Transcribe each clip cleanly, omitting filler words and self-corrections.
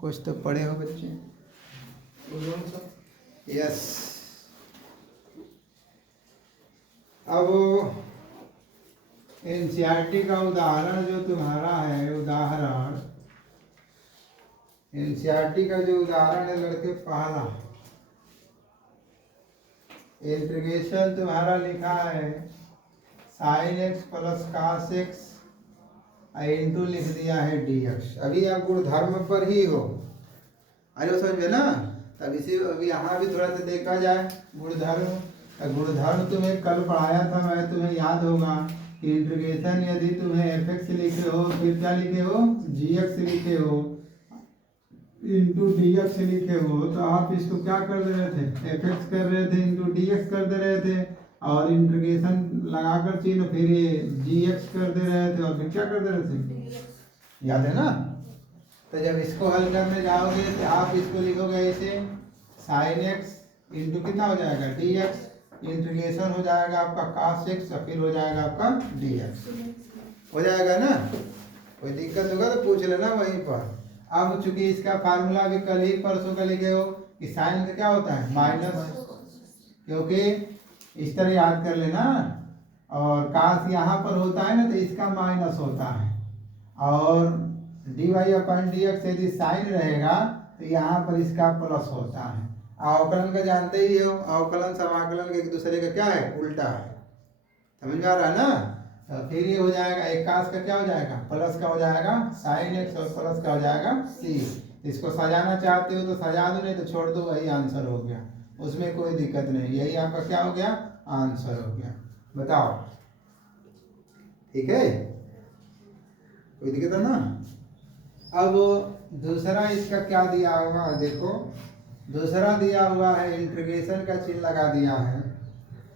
कुछ तो पढ़े हो बच्चे? यस। अब एनसीईआरटी का उदाहरण जो तुम्हारा है, उदाहरण एनसीईआरटी का जो उदाहरण है लड़के, पहला इंटीग्रेशन तुम्हारा लिखा है sine x plus cos x into लिख दिया है dx। अभी आप गुणधर्म पर ही हो, अरे समझ में ना। तब इसे अभी यहाँ भी थोड़ा सा देखा जाए गुणधर्म। गुणधर्म तुम्हें कल पढ़ाया था मैं, तुम्हें याद होगा कि इंटीग्रेशन यदि तुम्हें एफ एक्स लिखे हो, फिर क्या लिखे हो, जी एक्स लिखे हो, इंटू डी एक्स लिखे हो, तो आप इसको क्या कर दे रहे थे, एफ एक्स कर रहे थे इंटू डी एक्स कर दे रहे थे, और इंटीग्रेशन लगाकर चिन्ह फिर ये जी एक्स कर दे रहे थे, और फिर क्या कर दे रहे थे, याद है ना। तो जब इसको हल करने जाओगे तो आप इसको लिखोगे ऐसे, साइन एक्स इंटू कितना हो जाएगा, डी एक्स, इंटीग्रेशन हो जाएगा आपका कास एक्स, और फिर हो जाएगा आपका डी एक्स। हो जाएगा ना। कोई दिक्कत होगा तो पूछ लेना वहीं पर। अब चूंकि इसका फार्मूला भी कल ही परसों का लिखे हो कि साइन का क्या होता है, माइनस, क्योंकि इस तरह याद कर लेना। और कास यहाँ पर होता है ना, तो इसका माइनस होता है, और डी वाई अपन डी एक्स यदि साइन रहेगा तो यहाँ पर इसका प्लस होता है। अवकलन का जानते ही हो, अवकलन समाकलन के एक दूसरे का क्या है, उल्टा है। समझ में आ रहा है ना। तो फिर ये हो जाएगा, एक कास का क्या हो जाएगा, प्लस का हो जाएगा साइन एक्स, और प्लस का हो जाएगा सी। इसको सजाना चाहते हो तो सजा दो, नहीं तो छोड़ दो, वही आंसर हो गया, उसमें कोई दिक्कत नहीं। यही आपका क्या हो गया, आंसर हो गया। बताओ, ठीक है, कोई दिक्कत है ना। अब दूसरा इसका क्या दिया हुआ है, देखो दूसरा दिया हुआ है इंटीग्रेशन का चिन्ह लगा दिया है,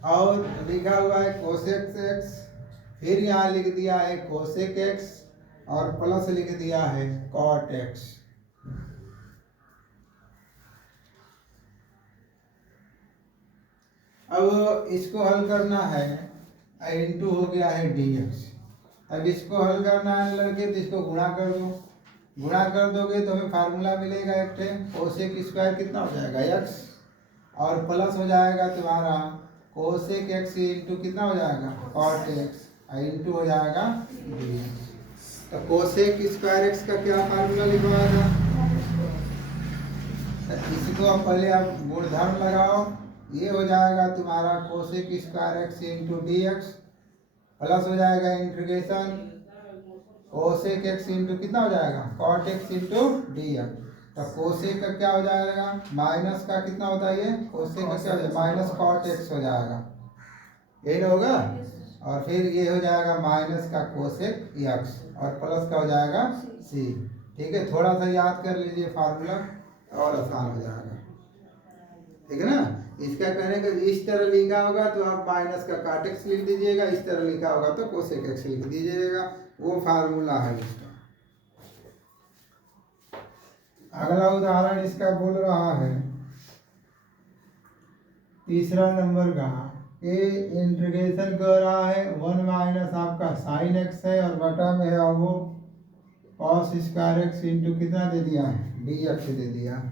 और लिखा हुआ है कोसेक एक्स, फिर यहाँ लिख दिया है कोसेक एक्स, और प्लस लिख दिया है कॉट एक्स। अब इसको हल करना है, इंटू हो गया है dx। अब इसको हल करना है लड़के, तो इसको गुणा कर दो, गुणा कर दोगे तो हमें फार्मूला मिलेगा एक कोसेक स्क्वायर कितना हो जाएगा x, और प्लस हो जाएगा तुम्हारा कोसेक x इंटू कितना हो जाएगा कॉट x, इंटू हो जाएगा dx। तो कोसेक स्क्वायर x का क्या फार्मूला लिखवाया था, इसको आप पहले आप गुणधर्म लगाओ, ये हो जाएगा तुम्हारा cosec square x into d x, plus हो जाएगा इंटीग्रेशन कोसेक एक्स इंटू कितना हो जाएगा cot x into d x. तो कोसेक का क्या हो जाएगा, माइनस का कितना होता है ये, कोसेक का क्या हो जाएगा, माइनस कॉट एक्स हो जाएगा, यही ना होगा। और फिर ये हो जाएगा माइनस का कोसेक एक्स, और प्लस का हो जाएगा सी। ठीक है, थोड़ा सा याद कर लीजिए फार्मूला, और आसान हो जाएगा, ठीक है ना। इसका कहने का इस तरह लिखा होगा तो आप माइनस का काट एक्स लिख दीजिएगा, इस तरह लिखा होगा तो कोसेक एक्स लिख दीजिएगा, वो फार्मूला है इसका। अगला उदाहरण इसका बोल रहा है तीसरा नंबर का, ये इंटीग्रेशन कर रहा है 1 माइनस आपका साइन एक्स है, और बटा में है वो कॉस स्क्वायर एक्स इंटू कितना दे दिया है, डी एक्स दे दिया।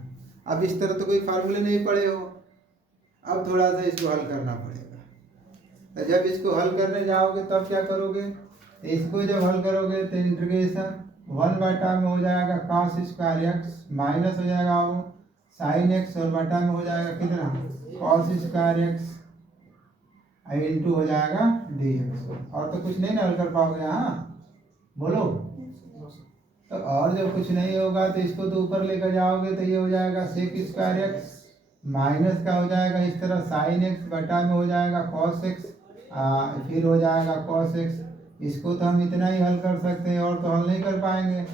अब इस तरह तो कोई फार्मूले नहीं पड़े हो, अब थोड़ा सा इसको हल करना पड़ेगा। तो जब इसको हल करने जाओगे तब क्या करोगे, इसको जब हल करोगे तो इंटीग्रेशन 1 बटा में हो जाएगा कॉस स्क्वायर एक्स, माइनस हो जाएगा वो साइन एक्स, और बटा में हो जाएगा कितना कॉस स्क्वायर एक्स, इंटू हो जाएगा डी एक्स। और तो कुछ नहीं ना हल कर पाओगे, हाँ बोलो। तो और जब कुछ नहीं होगा तो इसको तो ऊपर लेकर जाओगे तो ये हो जाएगा सेक स्क्वायर एक्स, माइनस का हो जाएगा इस तरह साइन एक्स, बटा में हो जाएगा कॉस एक्स, फिर हो जाएगा कॉस एक्स। इसको तो हम इतना ही हल कर सकते हैं, और तो हल नहीं कर पाएंगे।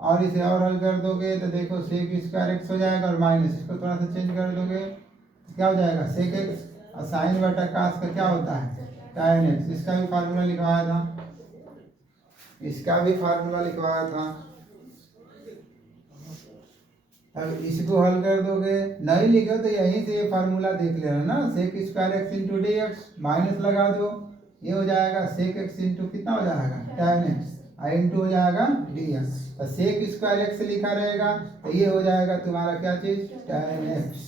और इसे और हल कर दोगे तो देखो सेक स्क्वायर एक्स हो जाएगा, और माइनस इसको थोड़ा सा चेंज कर दोगे तो क्या हो जाएगा सेक एक्स, और साइन बटा कास का क्या होता है tan एक्स। इसका भी फार्मूला लिखवाया था, इसका भी फार्मूला लिखवाया था। अब इसको हल कर दोगे, नहीं लिखे तो यहीं से ये फार्मूला देख लेना ना, sec square x into d x, minus लगा दो, ये हो जाएगा सेक एक्स इंटू कितना हो जाएगा tan एक्स, आई इंटू हो जाएगा डी एक्स। तो सेक स्क्वायर एक्स लिखा रहेगा तो ये हो जाएगा तुम्हारा क्या चीज tan एक्स,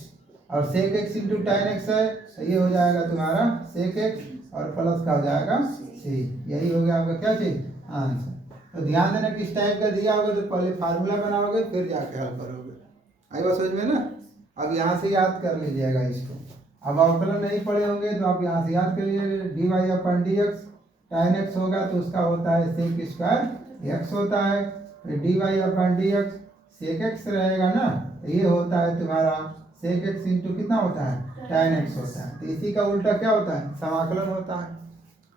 और sec x into tan x है तो ये हो जाएगा तुम्हारा सेक एक्स और प्लस का हो जाएगा सी। यही हो गया आपका क्या चीज आंसर। तो ध्यान देना किस टाइप का दिया होगा तो पहले फार्मूला बनाओगे फिर जाके हल करोगे। आई बात समझ में ना। अब यहाँ से याद कर लीजिएगा इसको। अब अवकलन नहीं पढ़े होंगे तो आप यहाँ से याद कर लीजिए डी वाई अपन डी एक्स tan एक्स होगा तो उसका होता है सेक स्क्वायर एक्स होता है, फिर डी वाई अपन डी एक्स सेक एक्स रहेगा ना तो ये होता है तुम्हारा सेक एक्स इंटू कितना होता है tan एक्स होता है। तो इसी का उल्टा क्या होता है समाकलन होता है।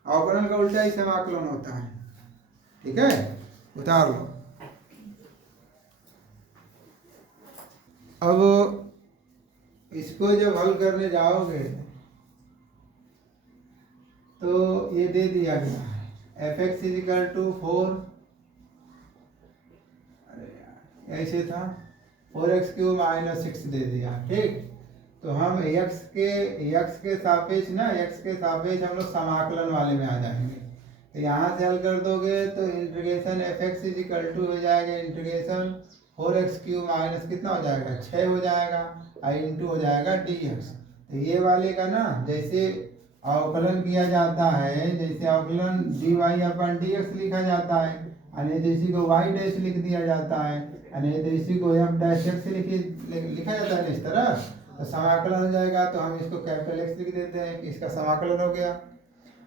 अवकलन का उल्टा ही समाकलन होता है। ठीक है उतार लो। अब इसको जब हल करने जाओगे तो ये दे दिया गया है एफ एक्स इजिकल टू 4, अरे यार ऐसे था 4x क्यूब माइनस 6 दे दिया। ठीक, तो हम x के सापेक्ष ना x के सापेक्ष हम लोग समाकलन वाले में आ जाएंगे। तो यहाँ से हल कर दोगे तो integration f x equal to हो जाएगा इंटीग्रेशन 4x क्यूब माइनस कितना हो जाएगा 6 हो जाएगा आई इंटू हो जाएगा dx। तो ये वाले का ना जैसे अवकलन किया जाता है, जैसे अवकलन dy अपन dx लिखा जाता है, यानी जैसी को y डैश लिख दिया जाता है, यानी जैसी को f डैश x लिखा जाता है इस तरह, तो समाकलन हो जाएगा। तो हम इसको कैपिटल X लिख देते हैं कि इसका समाकलन हो गया।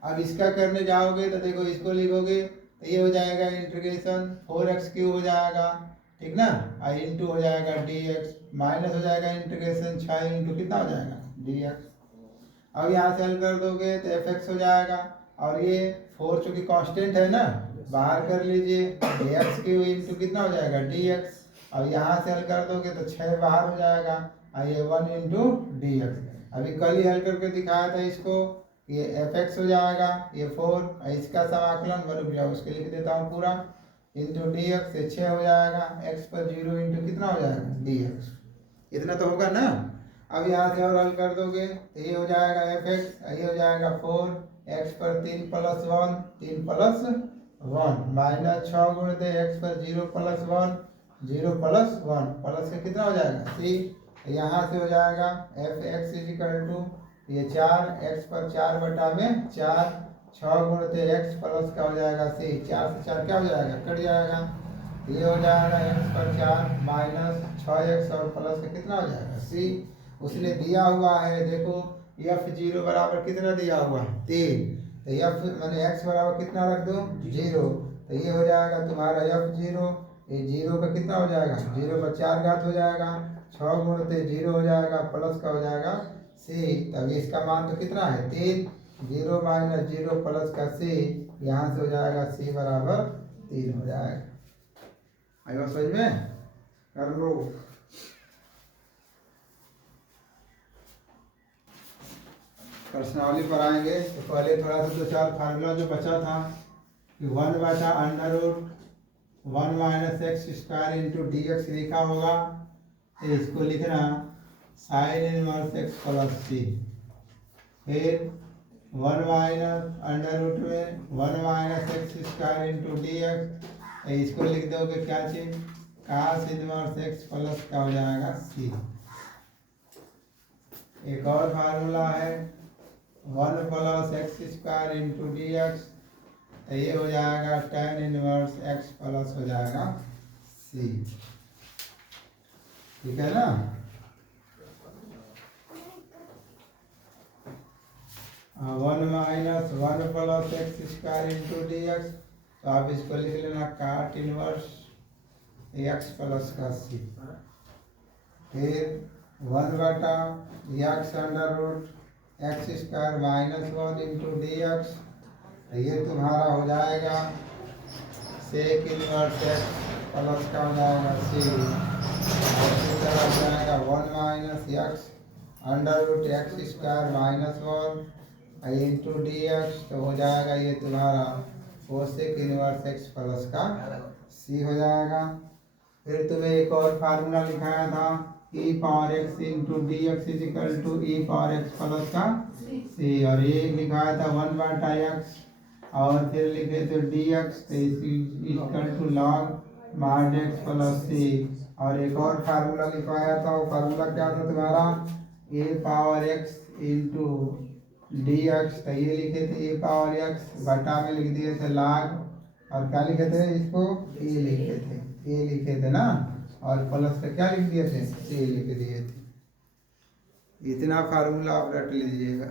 अब इसका करने जाओगे तो देखो इसको लिखोगे तो ये हो जाएगा इंटीग्रेशन 4x क्यूब हो जाएगा, ठीक ना, आई इंटू हो जाएगा dx माइनस हो जाएगा इंटीग्रेशन 6 इंटू कितना हो जाएगा dx। अब यहाँ से हल कर दोगे तो fx हो जाएगा और ये 4 चूंकि कांस्टेंट है ना बाहर कर लीजिए dx क्यूब इंटू कितना हो जाएगा dx। अब यहाँ से हल कर दोगे तो 6 बाहर हो जाएगा और ये 1 इंटू dx। अभी कल ही हल करके दिखाया था इसको, ये fx हो जाएगा ये 4 इसका समाकलन रुक जाओ उसके लिख देता हूँ पूरा इंटू dx से 6 हो जाएगा x पर 0 इंटू कितना हो जाएगा dx। इतना तो होगा ना। अब यहाँ से और हल कर दोगे तो ये हो जाएगा fx, ये हो जाएगा 4 x पर 3 प्लस 1 3 प्लस 1 माइनस 6 गुणित x पर 0 प्लस 1 0 प्लस 1 प्लस का कितना हो जाएगा c। यहाँ से हो जाएगा एफ एक्स इजिकल टू ये 4 x पर 4 बटा में 4 6 गुणित x प्लस का हो जाएगा c 4 से 4 क्या हो जाएगा कट जाएगा, ये हो जाएगा x पर 4 माइनस 6x और प्लस का कितना हो जाएगा c। उसने दिया हुआ है देखो f0 बराबर कितना दिया हुआ 3, तो f मैंने x बराबर कितना रख दो 0, तो ये हो जाएगा तुम्हारा f0 ये 0 का कितना हो जाएगा 0 पर 4 घात हो जाएगा 6 गुणित 0 हो जाएगा प्लस का हो जाएगा c। तब इसका मान तो कितना है 3 0 माइनस 0 प्लस का c, यहाँ से हो जाएगा c बराबर 3 हो जाएगा। आई बात समझ में कर लो। प्रश्नावली पर आएंगे तो पहले थोड़ा सा 2-4 फार्मूला जो बचा था कि 1 बटा under root 1 minus x square into d x लिखा होगा तो इसको लिखना sine inverse x plus C, फिर 1 माइनस अंडर रूट में 1 minus x square into d x, इसको लिख दोगे क्या चीज कास इनवर्स एक्स प्लस का हो जाएगा सी। एक और फार्मूला है 1 plus x square into d x, तो ये हो जाएगा tan इनवर्स एक्स प्लस हो जाएगा सी। ठीक है ना। 1 minus 1 plus x square into d x, तो आप इसको लिख लेना काट इनवर्स एक्स प्लस का सी, फिर 1 बटा x under root x square minus 1 into d x, ये तुम्हारा हो जाएगा सेक इनवर्स एक्स प्लस का हो जाएगा सी, इसी तरह हो जाएगा 1 minus x under root x square minus 1 into d x, तो हो जाएगा ये तुम्हारा कोसेक इनवर्स एक्स प्लस का सी हो जाएगा। फिर तुम्हें एक और फार्मूला लिखाया था e power x into d x is equal to e power x plus का सी, और ये लिखाया था 1 बटा एक्स और फिर लिखे तो d x equal to log mod x plus C. और एक और फार्मूला लिखवाया था, वो फार्मूला क्या था तुम्हारा, a power x into d x. तो ये लिखे थे ए पावर एक्स, बटा में लिख दिए थे लॉग, और क्या लिखे थे इसको, ए लिखे थे, ए लिखे थे ना, और प्लस का क्या लिख दिए थे, सी लिख दिए थे। इतना फार्मूला आप रट लीजिएगा,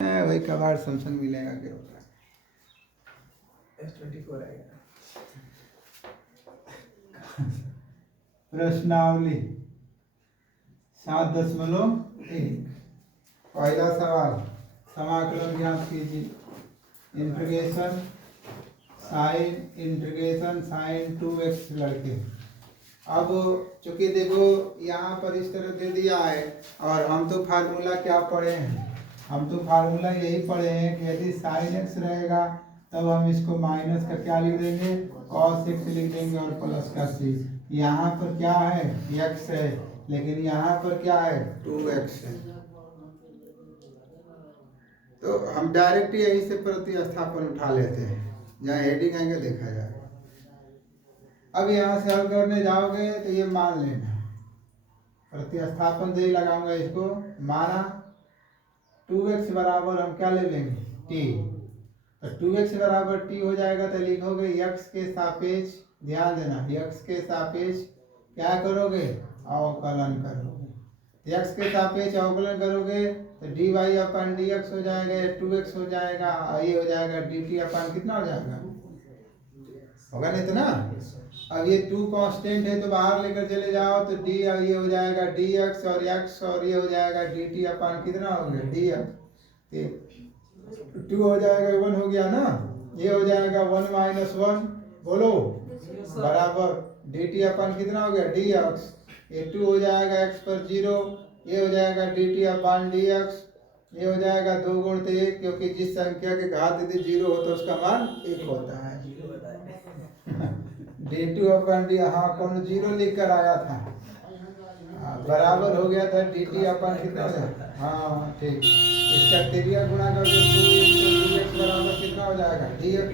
वही कबाड़ सैमसंग मिलेगा क्या होगा, S24 आएगा। प्रश्नावली 7.1 पहला सवाल, समाकलन ज्ञात कीजिए। इंटीग्रेशन साइन 2x लड़के। अब चूंकि देखो यहाँ पर इस तरह दे दिया है, और हम तो फार्मूला क्या पढ़े हैं, हम तो फार्मूला यही पढ़े हैं कि यदि साइन x रहेगा तब हम इसको माइनस का क्या लिख देंगे, cos x लिख देंगे, और प्लस का c। यहाँ पर क्या है, x है, लेकिन यहाँ पर क्या है, 2x है। तो हम डायरेक्ट यही से प्रतिस्थापन उठा लेते हैं, जहाँ हेडिंग आएंगे देखा जाए। अब यहाँ से हल करने जाओगे तो ये मान लेना, प्रतिस्थापन दे लगाऊंगा इसको, माना 2x बराबर हम क्या ले लेंगे, t। तो 2x बराबर t हो जाएगा, तो लिखोगे x के सापेक्ष, ध्यान देना, x के सापेक्ष क्या करोगे, अवकलन करोगे। x के सापेक्ष अवकलन करोगे तो dy अपन dx हो जाएगा, 2x हो जाएगा, और ये हो जाएगा dt अपन कितना हो जाएगा, होगा नहीं तो ना। अब ये 2 कांस्टेंट है तो बाहर लेकर चले जाओ, तो d ये हो जाएगा dx, और x, और ये हो जाएगा dt अपन कितना हो गया, dx। 2 हो जाएगा 1 हो गया ना, ये हो जाएगा 1 माइनस 1, बोलो बराबर dt अपन कितना हो गया, dx। ये 2 हो जाएगा x पर 0, ये हो जाएगा dt अपन dx, ये हो जाएगा 2 गुण 1, क्योंकि जिस संख्या के घात यदि 0 हो तो उसका मान 1 होता है। d2 अपन डी, हाँ कौन 0 लिख कर आया था, बराबर हो गया था dt अपन कितना हो जाएगा, हाँ ठीक, इसका त्रिया गुणा कर दो 2x बराबर कितना हो जाएगा, dx।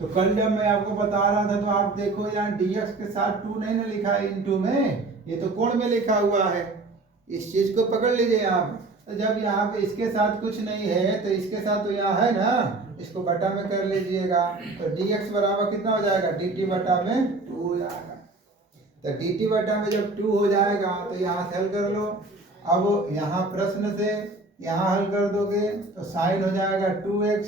तो कल जब मैं आपको बता रहा था तो आप देखो यहाँ dx के साथ 2 नहीं ना लिखा है इनटू में, ये तो कोण में लिखा हुआ है, इस चीज को पकड़ लीजिए आप। तो जब यहाँ पे इसके साथ कुछ नहीं है तो इसके साथ तो यहाँ है ना, इसको बटा में कर लीजिएगा, तो dx बराबर कितना हो जाएगा, dt बटा में 2 हो जाएगा। तो dt बटा में जब 2 हो जाएगा तो यहाँ से हल कर लो। अब यहाँ प्रश्न से यहाँ हल कर दोगे तो साइन हो जाएगा 2x,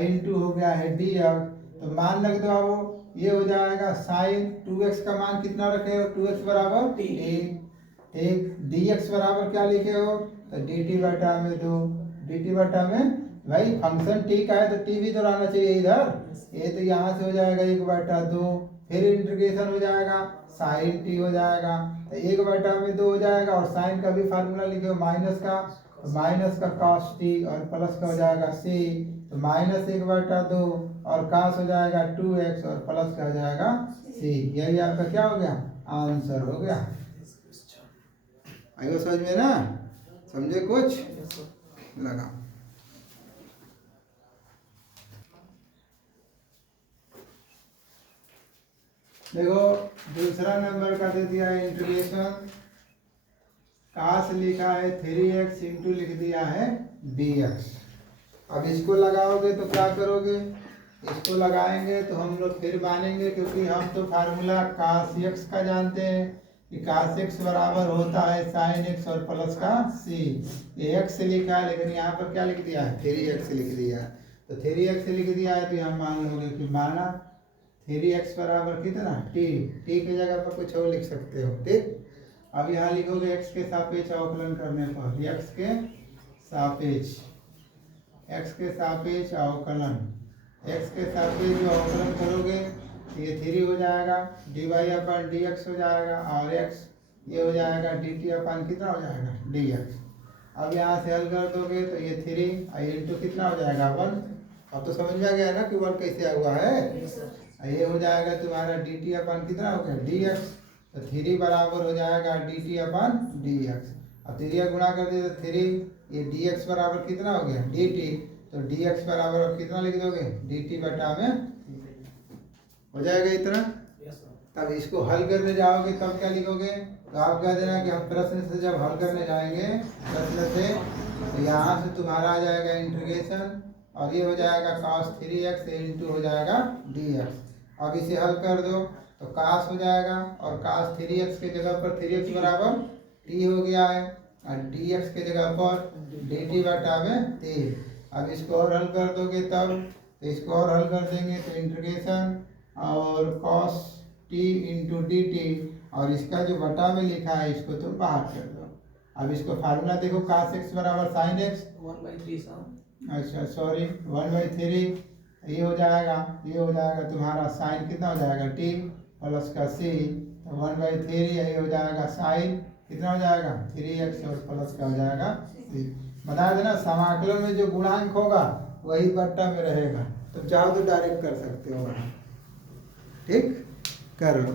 इंटू हो गया है dx, तो मान लग दो। अब ये हो जाएगा साइन 2x का मान कितना रखे हो, 2x बराबर ठीक, dx बराबर क्या लिखे हो, तो dt बटा में 2, dt बटा में, भाई फंक्शन टी का है तो टी भी तो रहना चाहिए इधर, ये तो यहाँ से हो जाएगा 1/2, फिर इंटीग्रेशन हो जाएगा साइन टी हो जाएगा, तो 1/2 हो जाएगा, और साइन का भी फार्मूला लिखे हो माइनस का cos टी, और प्लस का हो जाएगा c, तो -1/2, और cos हो जाएगा 2x, और प्लस का हो जाएगा c। यही आपका क्या हो गया, आंसर हो गया। आइए समझ में ना, समझे कुछ लगा। देखो दूसरा नंबर का दे दिया है इंटीग्रेशन, काश लिखा है 3x इंटू लिख दिया है dx। अब इसको लगाओगे तो क्या करोगे, इसको लगाएंगे तो हम लोग फिर मानेंगे, क्योंकि हम तो फार्मूला काश x का जानते हैं कि काश x बराबर होता है साइन x और प्लस का c। ये x लिखा है लेकिन यहाँ पर क्या लिख दिया है, 3x लिख दिया है, तो 3x लिख दिया है तो यहाँ मान लोगे कि माना 3x बराबर कितना, t की जगह पर कुछ और लिख सकते हो, ठीक। अब यहाँ लिखोगे x के सापेक्ष अवकलन करने पर, x के सापेक्ष अवकलन, x के सापेक्ष अवकलन करोगे ये 3 हो जाएगा, dy अपन dx हो जाएगा, और x ये हो जाएगा dt अपन कितना हो जाएगा, dx। अब यहाँ से हल कर दोगे तो ये 3 इंटू कितना हो जाएगा 1। अब तो समझ में आ गया ना कि 1 कैसे हुआ है। ये हो जाएगा तुम्हारा dt अपन कितना हो गया, dx, तो 3 बराबर हो जाएगा dt अपन dx। अब 3 गुणा कर दिए तो 3, ये dx बराबर कितना हो गया dt, तो dx बराबर अब कितना लिख दोगे dt बटा में हो जाएगा इतना। तब इसको हल करने जाओगे तब क्या लिखोगे, तो आप कह देना कि हम प्रश्न से जब हल करने जाएंगे प्रश्न से, तो यहाँ से तुम्हारा आ जाएगा इंटीग्रेशन और ये हो जाएगा cos 3x इंटू हो जाएगा dx। अब इसे हल कर दो तो cos हो जाएगा और cos 3x के जगह पर 3x बराबर t हो गया है और dx के जगह पर dt बटा में 3। अब इसको और हल कर दोगे तब, तो इसको और हल कर देंगे तो इंटीग्रेशन और cos t into D T और इसका जो बटा में लिखा है इसको तुम बाहर कर दो। अब इसको फार्मूला देखो cos x बराबर sin x 1/3 अच्छा सॉरी 1/3 ये हो जाएगा तुम्हारा साइन कितना हो जाएगा t प्लस का c, तो 1/3 यही हो जाएगा साइन कितना हो जाएगा 3x और प्लस का हो जाएगा c। बता देना समाकलन में जो गुणांक होगा वही बट्टा में रहेगा, तो चाहो तो डायरेक्ट कर सकते हो, ठीक कर लो।